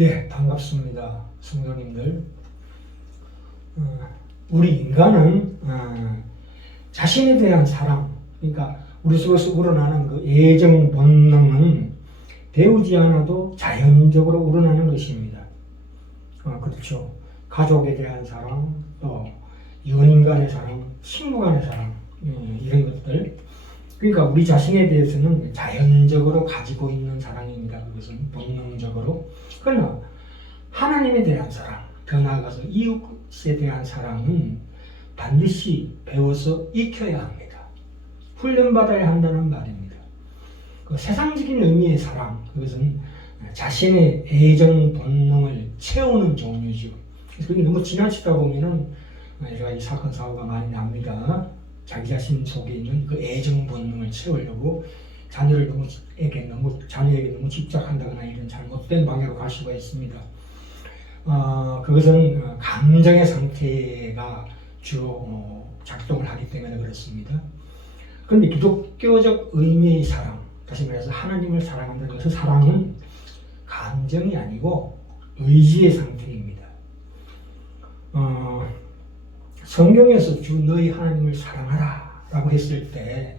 예, 반갑습니다. 성도님들. 우리 인간은 자신에 대한 사랑, 그러니까 우리 속에서 우러나는 그 애정 본능은 배우지 않아도 자연적으로 우러나는 것입니다. 그렇죠. 가족에 대한 사랑, 또 연인 간의 사랑, 친구 간의 사랑, 이런 것들. 그러니까 우리 자신에 대해서는 자연적으로 가지고 있는 사랑입니다. 그것은 본능적으로. 그러나 하나님에 대한 사랑, 더 나아가서 이웃에 대한 사랑은 반드시 배워서 익혀야 합니다. 훈련받아야 한다는 말입니다. 그 세상적인 의미의 사랑, 그것은 자신의 애정 본능을 채우는 종류죠. 그래서 그게 너무 지나치다 보면은 여러 가지 사건 사고가 많이 납니다. 자기 자신 속에 있는 그 애정 본능을 채우려고 자녀에게 너무 집착한다거나 이런 잘못된 방향으로 갈 수가 있습니다. 그것은 감정의 상태가 주로 작동을 하기 때문에 그렇습니다. 그런데 기독교적 의미의 사랑, 다시 말해서 하나님을 사랑한다는 것은 사랑은 감정이 아니고 의지의 상태입니다. 성경에서 주 너희 하나님을 사랑하라 라고 했을 때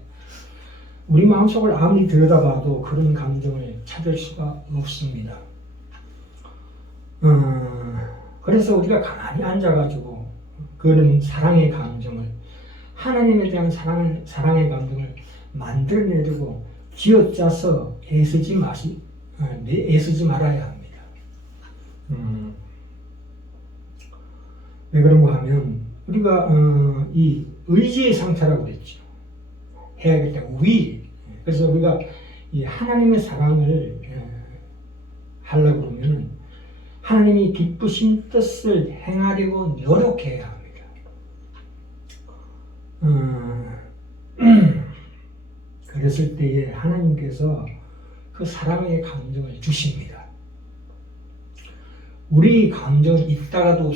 우리 마음속을 아무리 들여다봐도 그런 감정을 찾을 수가 없습니다. 그래서 우리가 가만히 앉아가지고 그런 사랑의 감정을, 하나님에 대한 사랑의 감정을 만들어내려고 쥐어짜서 애쓰지 말아야 합니다. 왜 그런가 하면 우리가 이 의지의 상태라고 그랬죠. 해야겠다. 그래서 우리가 이 하나님의 사랑을 하려고 그러면은 하나님이 기쁘신 뜻을 행하려고 노력해야 합니다. 그랬을 때에 하나님께서 그 사랑의 감정을 주십니다. 우리 감정은 있다가도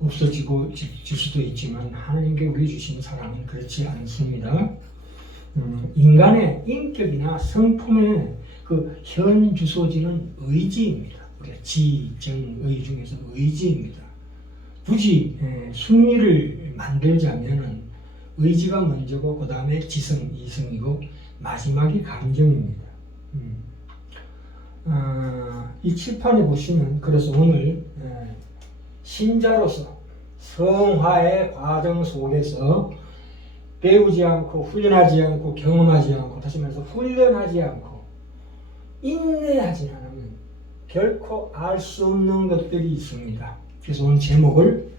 없어지고 질 수도 있지만 하나님께 우리 주신 사랑은 그렇지 않습니다. 인간의 인격이나 성품의 그 현 주소지는 의지입니다. 우리가 지, 정, 의 중에서 의지입니다. 굳이 순위를 만들자면은 의지가 먼저고 그 다음에 지성, 이성이고 마지막이 감정입니다. 이 칠판에 보시면 그래서 오늘 신자로서 성화의 과정 속에서 배우지 않고 훈련하지 않고 경험하지 않고, 다시 말해서 훈련하지 않고 인내하지 않으면 결코 알 수 없는 것들이 있습니다. 그래서 오늘 제목을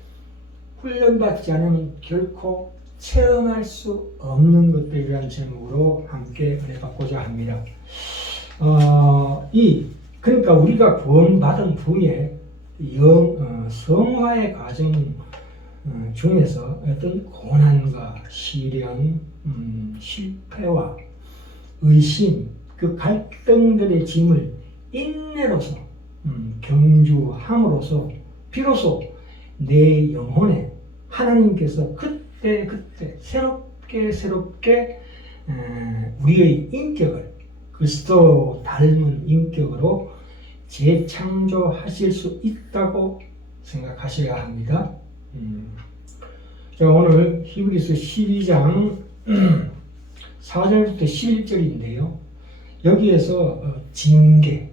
훈련받지 않으면 결코 체험할 수 없는 것들이라는 제목으로 함께 은혜받고자 합니다. 그러니까 우리가 구원받은 후에 성화의 과정 중에서 어떤 고난과 시련, 실패와 의심, 그 갈등들의 짐을 인내로서 경주함으로써 비로소 내 영혼에 하나님께서 그때 새롭게 우리의 인격을 그리스도 닮은 인격으로 재창조하실 수 있다고 생각하셔야 합니다. 자, 오늘 히브리서 12장 4절부터 11절인데요. 여기에서 징계,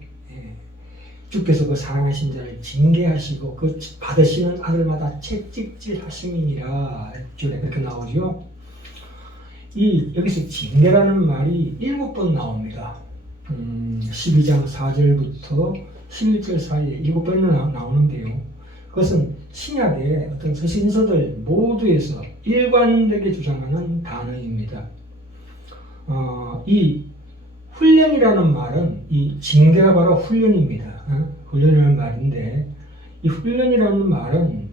주께서 그 사랑하신 자를 징계하시고 그 받으시는 아들마다 채찍질 하심이니라 줄에 그렇게 나오죠. 여기서 징계라는 말이 7번 나옵니다. 12장 4절부터 11절 사이에 7번이나 나오는데요. 그것은 신약의 어떤 서신서들 모두에서 일관되게 주장하는 단어입니다. 이 훈련이라는 말은, 이 징계가 바로 훈련입니다. 훈련이라는 말인데, 이 훈련이라는 말은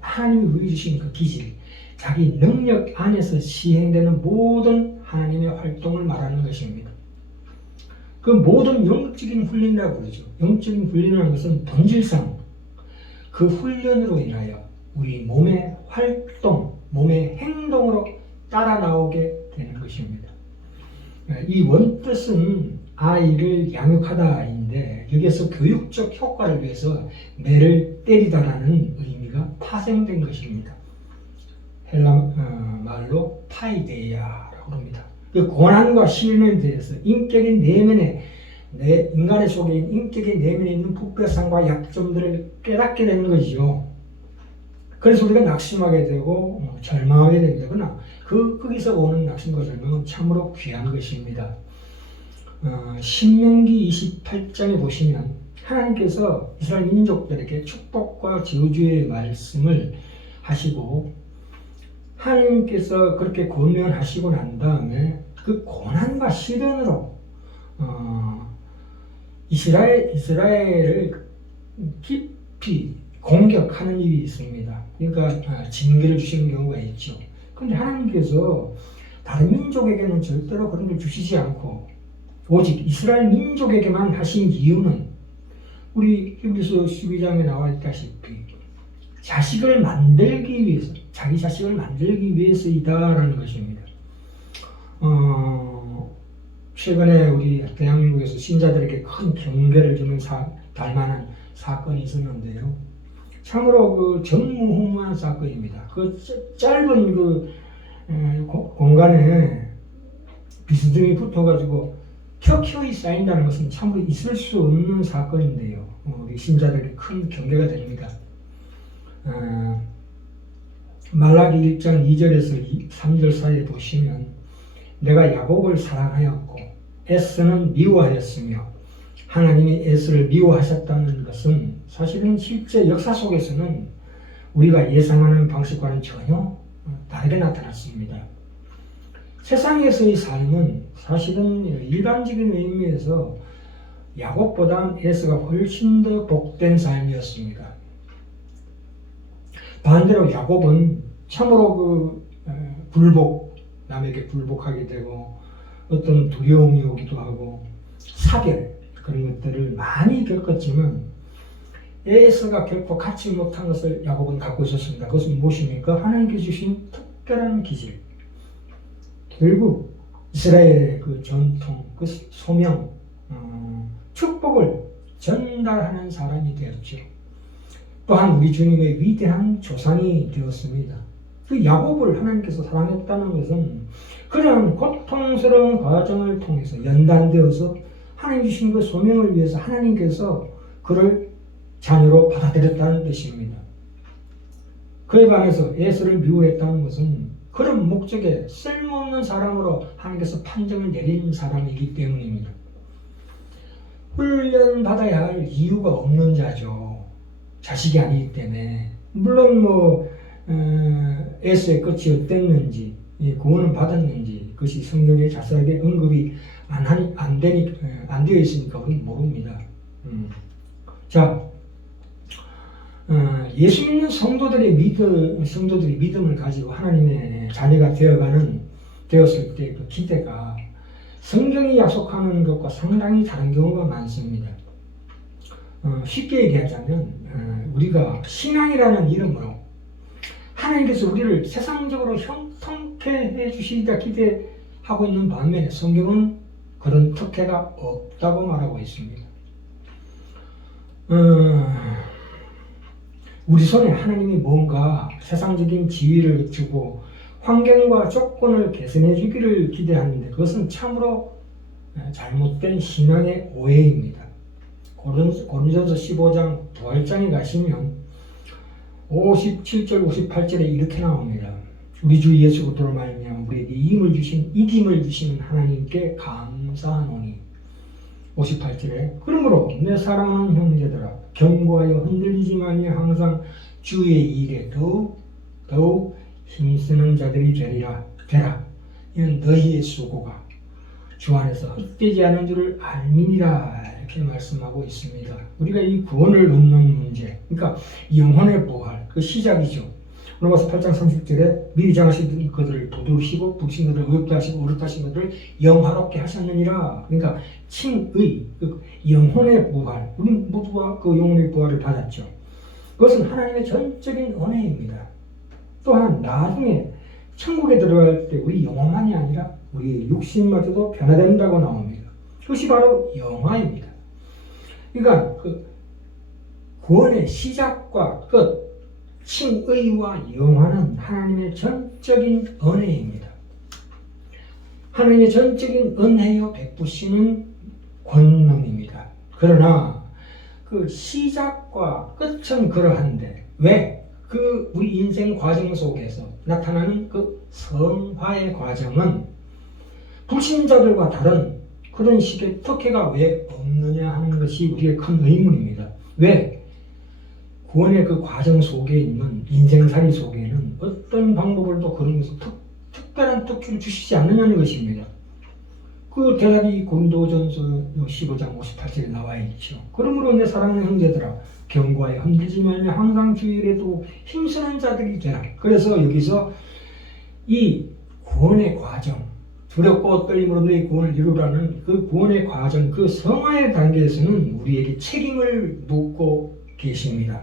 하나님이 우리 주신 그 기질, 자기 능력 안에서 시행되는 모든 하나님의 활동을 말하는 것입니다. 그 모든 영적인 훈련이라고 그러죠. 영적인 훈련이라는 것은 본질상 그 훈련으로 인하여 우리 몸의 활동, 몸의 행동으로 따라 나오게 되는 것입니다. 이 원뜻은 아이를 양육하다인데 있는데 여기에서 교육적 효과를 위해서 매를 때리다라는 의미가 파생된 것입니다. 헬라 말로 파이데이아라고 합니다. 그 고난과 시련에 대해서 인격의 내면에 인간의 속에 인격의 내면에 있는 부패성과 약점들을 깨닫게 되는 것이죠. 그래서 우리가 낙심하게 되고 절망하게 된다거나 거기서 오는 낙심과 절망은 참으로 귀한 것입니다. 신명기 28장에 보시면 하나님께서 이스라엘 민족들에게 축복과 저주의 말씀을 하시고 하나님께서 그렇게 권면하시고 난 다음에 그 고난과 시련으로 이스라엘을 깊이 공격하는 일이 있습니다. 그러니까 징계를 주시는 경우가 있죠. 그런데 하나님께서 다른 민족에게는 절대로 그런 걸 주시지 않고 오직 이스라엘 민족에게만 하신 이유는 우리 히브리서 12장에 나와 있다시피 자식을 만들기 위해서, 자기 자식을 만들기 위해서이다라는 것입니다. 최근에 우리 대한민국에서 신자들에게 큰 경계를 주는 달만한 사건이 있었는데요. 참으로 그 전무후무한 사건입니다. 그 짧은 그 공간에 비스듬히 붙어가지고 켜켜이 쌓인다는 것은 참으로 있을 수 없는 사건인데요. 우리 신자들에게 큰 경계가 됩니다. 말라기 1장 2절에서 3절 사이에 보시면 내가 야곱을 사랑하였고 에스는 미워하였으며 하나님이 에스를 미워하셨다는 것은 사실은 실제 역사 속에서는 우리가 예상하는 방식과는 전혀 다르게 나타났습니다. 세상에서의 삶은 사실은 일반적인 의미에서 야곱보다 에스가 훨씬 더 복된 삶이었습니다. 반대로 야곱은 참으로 불복, 남에게 불복하게 되고 어떤 두려움이 오기도 하고 사별, 그런 것들을 많이 겪었지만 에서가 결코 갖지 못한 것을 야곱은 갖고 있었습니다. 그것은 무엇입니까? 하나님께서 주신 특별한 기질. 결국 이스라엘의 그 전통, 그 소명, 축복을 전달하는 사람이 되었죠. 또한 우리 주님의 위대한 조상이 되었습니다. 그 야곱을 하나님께서 사랑했다는 것은 그런 고통스러운 과정을 통해서 연단되어서 하나님 주신 그 소명을 위해서 하나님께서 그를 자녀로 받아들였다는 뜻입니다. 그에 반해서 에서를 미워했다는 것은 그런 목적에 쓸모없는 사람으로 하나님께서 판정을 내린 사람이기 때문입니다. 훈련받아야 할 이유가 없는 자죠. 자식이 아니기 때문에. 물론 에서의 끝이 어땠는지, 구원을 받았는지 그것이 성경에 자세하게 언급이 안 되어 있으니까 우리는 모릅니다. 자, 예수 믿는 성도들이 믿음을 가지고 하나님의 자녀가 되었을 때 그 기대가 성경이 약속하는 것과 상당히 다른 경우가 많습니다. 쉽게 얘기하자면 우리가 신앙이라는 이름으로 하나님께서 우리를 세상적으로 형통케 해주시리라 기대하고 있는 반면에 성경은 그런 특혜가 없다고 말하고 있습니다. 우리 손에 하나님이 뭔가 세상적인 지위를 주고 환경과 조건을 개선해 주기를 기대하는데 그것은 참으로 잘못된 신앙의 오해입니다. 고린도전서 15장 부활장에 가시면 57절 58절에 이렇게 나옵니다. 우리 주 예수 그리스도로 말미암아 우리에게 이김을 주시는 하나님께 감사하노니 58절에 그러므로 내 사랑하는 형제들아 견고하여 흔들리지 말며 항상 주의 일에 더욱 힘쓰는 자들이 되라. 이는 너희의 수고가 주 안에서 헛되지 않은 줄을 알미니라 이렇게 말씀하고 있습니다. 우리가 이 구원을 얻는 문제, 그러니까 영혼의 부활, 그 시작이죠. 로마서 8장 30절에 미리 정하신 것들을 도두시고 부신 것들을 의롭게 하시고 어렵게 하신 것들을 영화롭게 하셨느니라. 그러니까 칭의, 그 영혼의 부활, 우리 모두가 그 영혼의 부활을 받았죠. 그것은 하나님의 전적인 은혜입니다. 또한 나중에 천국에 들어갈 때 우리 영혼만이 아니라 우리 육신마저도 변화된다고 나옵니다. 그것이 바로 영화입니다. 그러니까 그 구원의 시작과 끝, 칭의와 영화는 하나님의 전적인 은혜입니다. 하나님의 전적인 은혜여 베푸시는 권능입니다. 그러나 그 시작과 끝은 그러한데 왜 그 우리 인생 과정 속에서 나타나는 그 성화의 과정은 불신자들과 다른 그런 식의 특혜가 왜 없느냐 하는 것이 우리의 큰 의문입니다. 왜? 구원의 그 과정 속에 있는 인생살이 속에는 어떤 방법을 또 그런 것을 특별한 특혜를 주시지 않느냐는 것입니다. 그 대답이 고린도전서 15장 58절에 나와 있죠. 그러므로 내 사랑하는 형제들아 경고하여 흔들지 말며 항상 주일에도 힘쓰는 자들이 되라. 그래서 여기서 이 구원의 과정, 두렵고 떨림으로 너희 구원을 이루라는 그 구원의 과정, 그 성화의 단계에서는 우리에게 책임을 묻고 계십니다.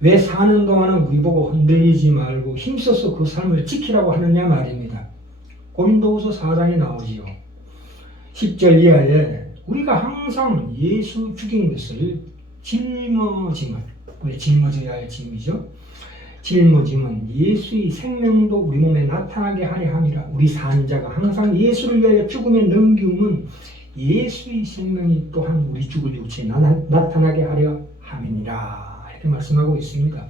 왜 사는 동안은 우리 보고 흔들리지 말고 힘써서 그 삶을 지키라고 하느냐 말입니다. 고린도후서 4장에 나오지요. 10절 이하에 우리가 항상 예수 죽인 것을 짊어짐은, 우리 짊어져야 할 짐이죠. 짊어짐은 예수의 생명도 우리 몸에 나타나게 하려 함이라. 우리 산 자가 항상 예수를 위하여 죽음에 넘기움은 예수의 생명이 또한 우리 죽을 육체에 나타나게 하려 함이니라. 이렇게 말씀하고 있습니다.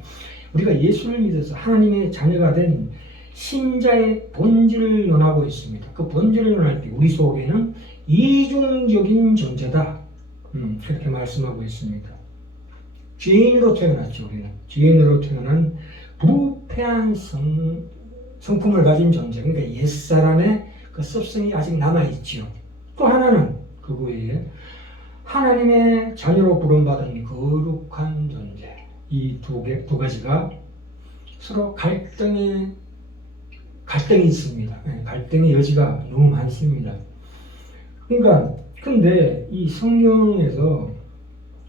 우리가 예수를 믿어서 하나님의 자녀가 된 신자의 본질을 논하고 있습니다. 그 본질을 논할 때 우리 속에는 이중적인 존재다. 그렇게 말씀하고 있습니다. 죄인으로 태어났죠. 우리는 죄인으로 태어난 부패한 성품을 가진 존재. 그러니까 옛사람의 그 습성이 아직 남아있지요. 또 하나는 그 외에 하나님의 자녀로 부름받은 거룩한 존재. 이 두 가지가 서로 갈등이 있습니다. 갈등의 여지가 너무 많습니다. 그러니까 근데 이 성경에서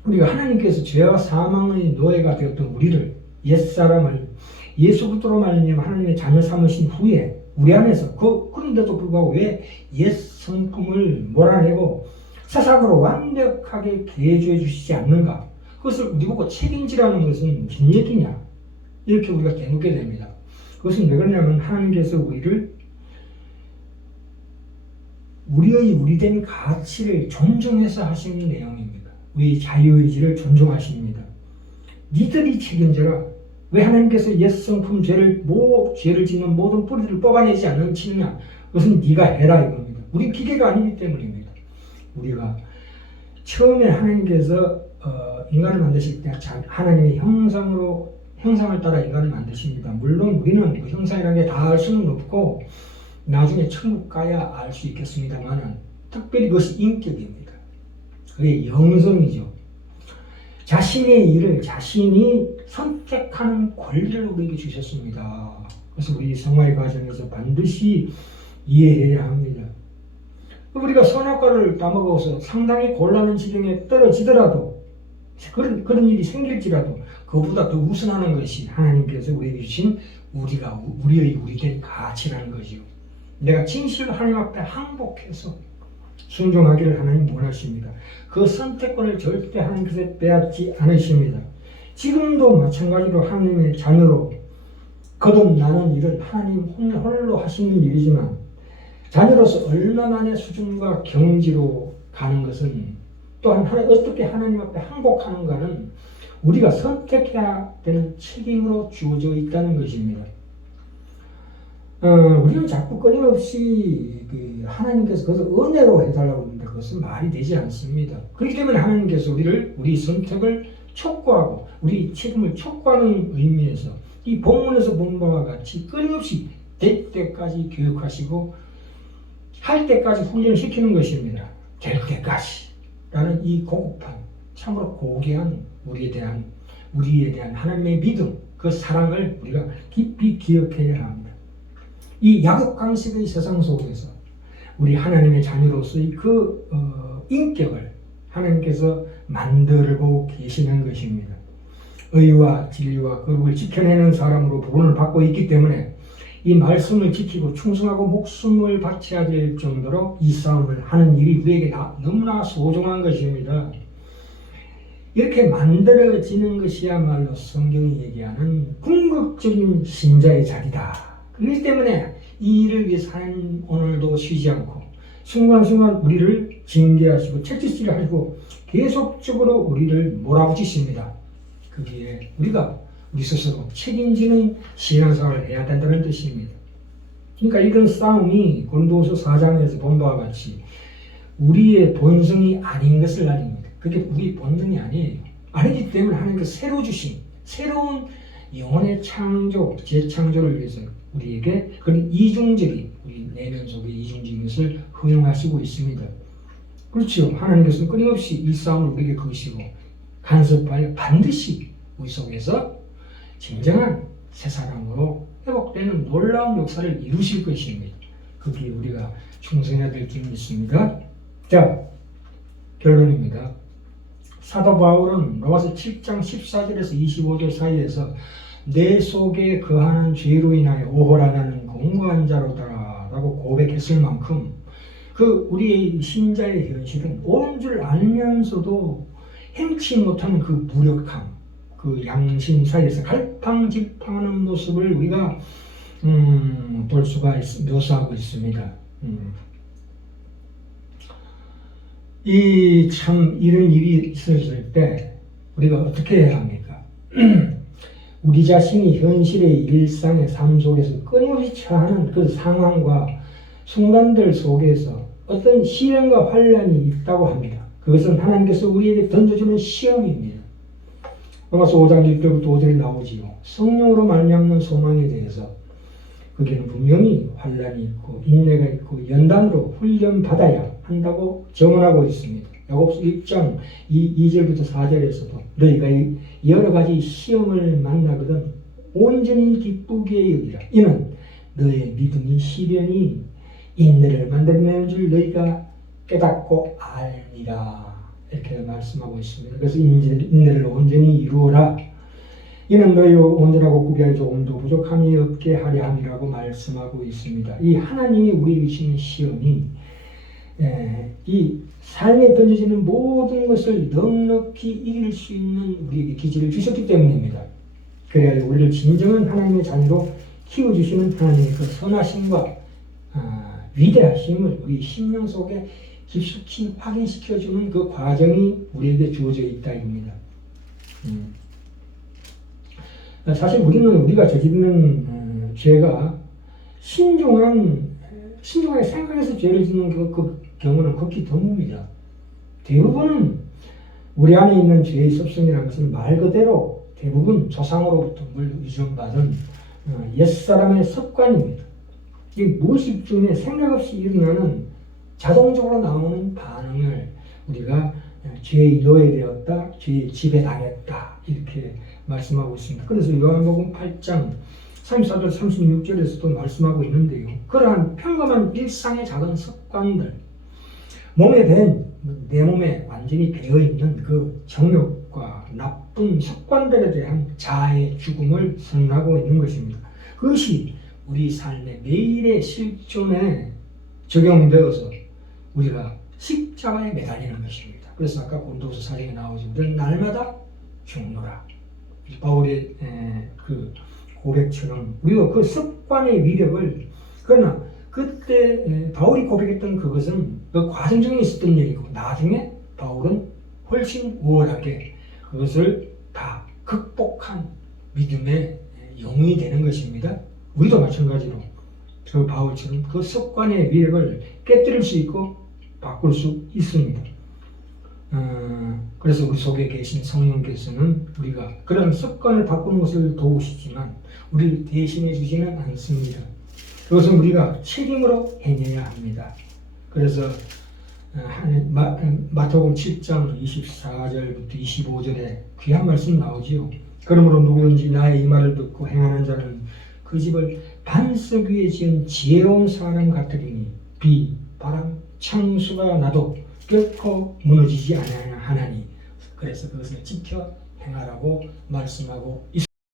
우리가 하나님께서 죄와 사망의 노예가 되었던 우리를, 옛사람을 예수 그리스도로 말미암아 하나님의 자녀 삼으신 후에 우리 안에서 그런데도 불구하고 왜 옛 성품을 몰아내고 세상으로 완벽하게 개조해 주시지 않는가? 그것을 우리 보고 책임지라는 것은 무슨 얘기냐? 이렇게 우리가 되묻게 됩니다. 그것은 왜 그러냐면 하나님께서 우리의 우리된 가치를 존중해서 하시는 내용입니다. 우리 자유의지를 존중하십니다. 니들이 책임져라. 왜 하나님께서 옛 성품 죄를 짓는 모든 뿌리를 뽑아내지 않으시느냐? 그것은 네가 해라 이겁니다. 우리 기계가 아니기 때문입니다. 우리가 처음에 하나님께서 인간을 만드실 때 하나님의 형상을 따라 인간을 만드십니다. 물론 우리는 그 형상이라는 게 다 알 수는 없고 나중에 천국 가야 알 수 있겠습니다만 특별히 그것이 인격입니다. 그게 영성이죠. 자신의 일을 자신이 선택하는 권리를 우리에게 주셨습니다. 그래서 우리 성화의 과정에서 반드시 이해해야 합니다. 우리가 선악과를 따먹어서 상당히 곤란한 지경에 떨어지더라도 그런 일이 생길지라도 그보다 더 우선하는 것이 하나님께서 우리에게 주신 우리의 우리된 가치라는 거지요. 내가 진실로 하나님 앞에 항복해서 순종하기를 하나님 원하십니다. 그 선택권을 절대 하나님께서 빼앗지 않으십니다. 지금도 마찬가지로 하나님의 자녀로 거듭나는 일은 하나님 홀로 하시는 일이지만 자녀로서 얼마만의 수준과 경지로 가는 것은 또한 어떻게 하나님 앞에 항복하는가는 우리가 선택해야 되는 책임으로 주어져 있다는 것입니다. 우리는 자꾸 끊임없이 하나님께서 그것을 은혜로 해달라고 합니다. 그것은 말이 되지 않습니다. 그렇기 때문에 하나님께서 우리 선택을 촉구하고 우리 책임을 촉구하는 의미에서 이 본문에서 본 바와 같이 끊임없이 될 때까지 교육하시고 할 때까지 훈련시키는 것입니다. 될 때까지 라는 이 고급한 참으로 고귀한 우리에 대한 하나님의 믿음, 그 사랑을 우리가 깊이 기억해야 합니다. 이 약육강식의 세상 속에서 우리 하나님의 자녀로서의 인격을 하나님께서 만들고 계시는 것입니다. 의와 진리와 거룩을 지켜내는 사람으로 부름을 받고 있기 때문에 이 말씀을 지키고 충성하고 목숨을 바쳐야 될 정도로 이 싸움을 하는 일이 우리에게 너무나 소중한 것입니다. 이렇게 만들어지는 것이야말로 성경이 얘기하는 궁극적인 신자의 자리다. 그렇기 때문에 이 일을 위해서 하나님 오늘도 쉬지 않고 순간순간 우리를 징계하시고 채찍질을 하시고 계속적으로 우리를 몰아붙이십니다. 거기에 우리가 우리 스스로 책임지는 신앙생활을 해야 된다는 뜻입니다. 그러니까 이런 싸움이 고린도후서 4장에서 본 바와 같이 우리의 본성이 아닌 것을 아닙니다. 그게 우리 본능이 아니에요. 아니기 때문에 하나님께서 새로 주신 새로운 영혼의 창조, 재창조를 위해서 우리에게 그런 이중적인 우리 내면 속에 이중적인 것을 허용하시고 있습니다. 그렇죠. 하나님께서는 끊임없이 이 싸움을 우리에게 거시고 간섭하여 반드시 우리 속에서 진정한 새 사람으로 회복되는 놀라운 역사를 이루실 것입니다. 거기에 우리가 충성해야 될 점이 있습니다. 자, 결론입니다. 사도 바울은 로마서 7장 14절에서 25절 사이에서 내 속에 거하는 죄로 인하여 오호라나는 공고한 자로다 라고 고백했을 만큼 그 우리의 신자의 현실은 옳은 줄 알면서도 행치 못하는 그 무력함, 그 양심 사이에서 갈팡질팡하는 모습을 우리가 볼 수가 묘사하고 있습니다. 이 참 이런 일이 있었을 때 우리가 어떻게 해야 합니까? 우리 자신이 현실의 일상의 삶 속에서 끊임없이 처하는 그 상황과 순간들 속에서 어떤 시련과 환란이 있다고 합니다. 그것은 하나님께서 우리에게 던져주는 시험입니다. 로마서 5장 1절부터 5절에 나오지요. 성령으로 말미암는 소망에 대해서 거기는 분명히 환란이 있고 인내가 있고 연단으로 훈련받아야 한다고 정언하고 있습니다. 야고보서 1장 2절부터 4절에서도 너희가 여러 가지 시험을 만나거든 온전히 기쁘게 여기라. 이는 너의 믿음이 시련이 인내를 만들어내는 줄 너희가 깨닫고 알니라. 이렇게 말씀하고 있습니다. 그래서 인내를 온전히 이루어라. 이는 너희 온전하고 구비하여 조금도 부족함이 없게 하려 함이라고 말씀하고 있습니다. 이 하나님이 우리에게 주시는 시험이 이 삶에 던져지는 모든 것을 넉넉히 이길 수 있는 우리에게 기질을 주셨기 때문입니다. 그래야 우리를 진정한 하나님의 자녀로 키워주시는 하나님의 그 선하심과 위대하심을 우리 심령 속에 깊숙이 확인시켜주는 그 과정이 우리에게 주어져 있다 입니다. 사실 우리가 저지르는 죄가 신중하게 생각해서 죄를 짓는 그 경우는 극히 드뭅니다. 대부분은 우리 안에 있는 죄의 습성이라는 것은 말 그대로 대부분 조상으로부터 물유전받은 옛사람의 습관입니다. 이게 무의식 중에 생각 없이 일어나는 자동적으로 나오는 반응을 우리가 죄의 노예되었다, 죄의 지배당했다 이렇게 말씀하고 있습니다. 그래서 요한복음 8장 34절 36절에서도 말씀하고 있는데요. 그러한 평범한 일상의 작은 습관들, 내 몸에 완전히 배어있는 그 정욕과 나쁜 습관들에 대한 자아의 죽음을 선언하고 있는 것입니다. 그것이 우리 삶의 매일의 실존에 적용되어서 우리가 십자가에 매달리는 것입니다. 그래서 아까 고린도후서 4장에 나오죠. 넌 날마다 죽노라. 바울의 그 고백처럼 우리가 그 습관의 위력을, 그러나 그때 바울이 고백했던 그것은 그 과정 중에 있었던 일이고 나중에 바울은 훨씬 우월하게 그것을 다 극복한 믿음의 영웅이 되는 것입니다. 우리도 마찬가지로 그 바울처럼 그 습관의 위력을 깨뜨릴 수 있고 바꿀 수 있습니다. 그래서 우리 속에 계신 성령께서는 우리가 그런 습관을 바꾸는 것을 도우시지만 우리를 대신해 주지는 않습니다. 그것은 우리가 책임으로 해내야 합니다. 그래서 마태복음 7장 24절부터 25절에 귀한 말씀 나오지요. 그러므로 누구든지 나의 이 말을 듣고 행하는 자는 그 집을 반석 위에 지은 지혜로운 사람 같으리니 비, 바람, 창수가 나도 결코 무너지지 아니하나니. 그래서 그것을 지켜 행하라고 말씀하고 있습니다.